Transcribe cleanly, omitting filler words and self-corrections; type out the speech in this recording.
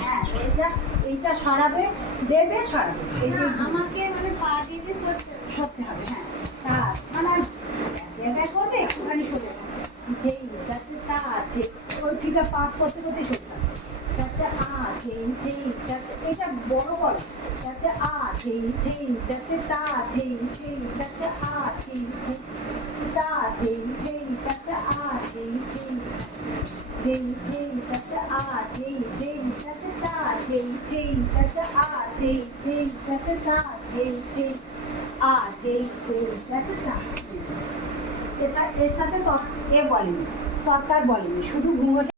হ্যাঁ এইটা সরাবে, দেবে সরাবে, আমাকে মানে পা দিয়ে সরতে হবে। হ্যাঁ মানে করবে একটুখানি সরে যেই যাচ্ছে তা আছে ওই ফিটা পাস করতে করতে সরতে হবে। যাচ্ছে যাচ্ছে এটা বড় বড় যাচ্ছে যাচ্ছে তা যাচ্ছে তা যাচ্ছে যাচ্ছে যাচ্ছে তা যাচ্ছে তা যাচ্ছে তা এর সাথে এ বলেনি, সরকার বলেনি, শুধু ঘুমোতে